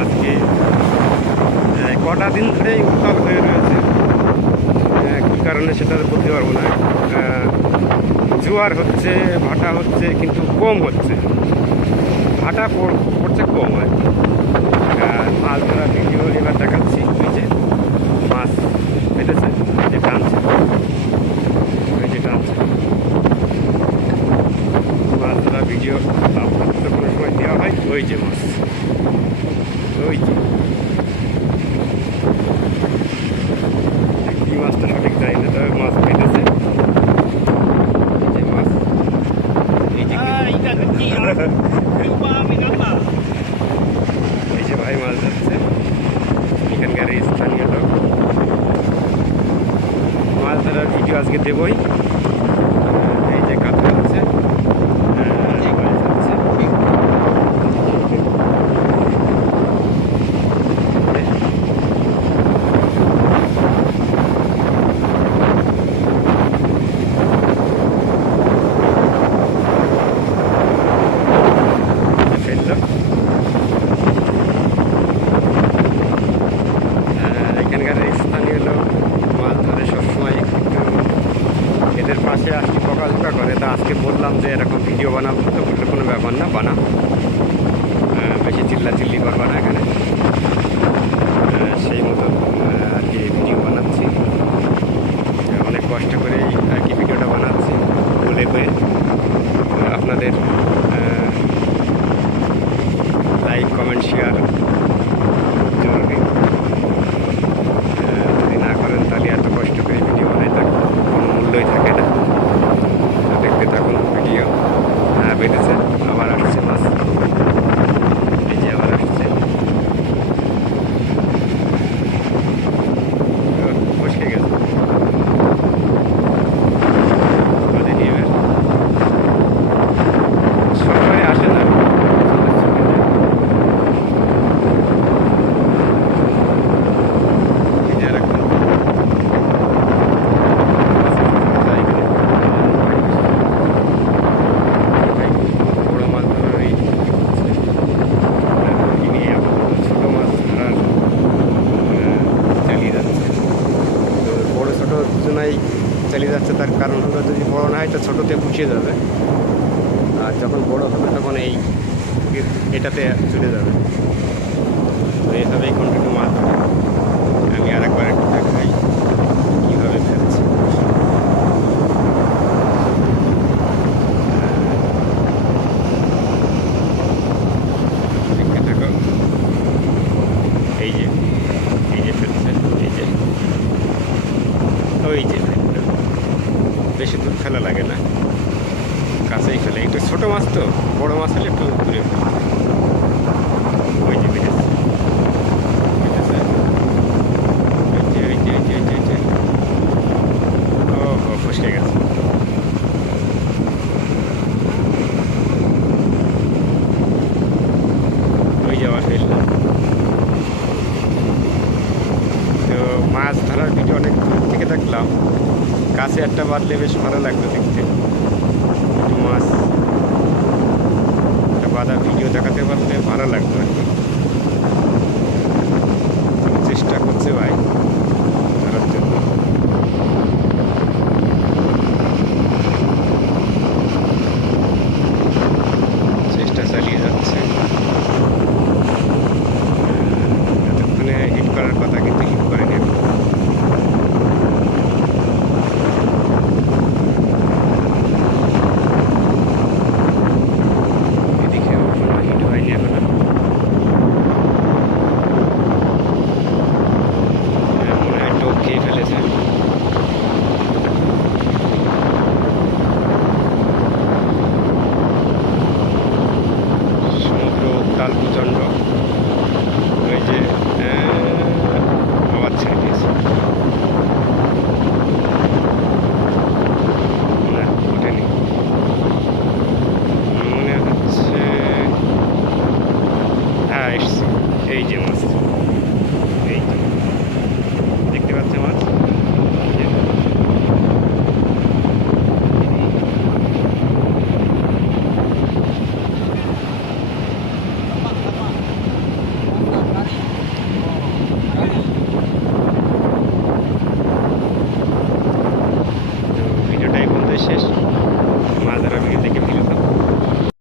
আজকে কটা দিন ধরেই উত্তাল হয়ে রয়েছে। কী কারণে সেটা বলতে পারবো না। জোয়ার হচ্ছে, ভাটা হচ্ছে, কিন্তু কম হচ্ছে। ভাটা পড়ছে কম আর কি। মাছ ধরা ভিডিও এবার দেখাচ্ছি। ওই যে মাছ পেতেছে, এই যে টানছে, ওই যে টানছে। মাছ ধরা ভিডিও আপনাদের তো কোনো সময় দেওয়া হয়। ওই যে মাছ, ওই যে কী মাছটা সঠিক জানি না, তবে মাছ পেতেছে। এই যে মাছ, এই যে এই যে ভাই মাছ ধরছে, এখানকার এই স্থানীয় লোক। মাছ ধরার ভিডিও আজকে দেবই। এই যে কাতলা হচ্ছে, মাছ হচ্ছে। ফেললো। এখানকার এই স্থানীয় লোক মাছ ধরে সবসময় একটু এদের পাশে আসি বকাঝোকা করে। তা আজকে বললাম যে এরকম ভিডিও বানাবো, তো বললে কোনো ব্যাপার না, বানাও, বেশি চিল্লাচিল্লি করবা না এখানে। সেই মতো আর কি ভিডিও বানাচ্ছি। অনেক কষ্ট করে আর কি ভিডিওটা বানাচ্ছি, বলে করে আপনাদের লাইক, কমেন্ট, শেয়ার জরুরি। যদি না করেন তাহলে এত কষ্ট করে ভিডিও বানাই তার কোনো মূল্যই থাকে না। দেখতে থাকুন ভিডিও। বেঁধেছে, আবার আসছে মাছ, এই যে আবার আসছে। ফসকে গেছে, সবাই আসে না। দুজনাই চালিয়ে যাচ্ছে। তার কারণ হলো, যদি বড় না হয় তো ছোটোতে পুষিয়ে যাবে, আর যখন বড় হবে তখন এই এটাতে চলে যাবে। তো এইভাবেই কন্টিনিউ মাছ ধরে। আমি আর একবার একটু দেখাই কীভাবে ফেলছি। দেখতে থাকো। এই যে, এই যে ফেলছে, এই যে, ওই যে ফেললো। বেশি দূর ফেলা লাগে না, কাছেই ফেলে। একটু ছোটো মাছ তো, বড়ো মাছ হলে একটু দূরে ফেলে। ওই যে বেড়েছে, ও ফসকে গেছে। ওই যে আবার ফেললাম। তো মাছ ধরার ভিডিও অনেক দূর থেকে দেখলাম, কাছে একটা বাঁধলে বেশ ভালো লাগতো দেখতে। একটু মাছ একটা বাঁধার ভিডিও দেখাতে পারলে ভালো লাগতো আর কি। চেষ্টা করছে ভাই ধরার জন্য। চেষ্টা চালিয়ে যাচ্ছে। এতক্ষণে হিট করার কথা, কিন্তু হিট করেনি। এদিকে কোনো হিট হয়নি এখনো। মনে হয় টোপ খেয়ে ফেলেছে। সমুদ্র উত্তাল প্রচণ্ড। ওই যে আবার ছেড়ে দিয়েছে। না, ওঠেনি মনে হচ্ছে। হ্যাঁ, এসছে। এই যে মাছ,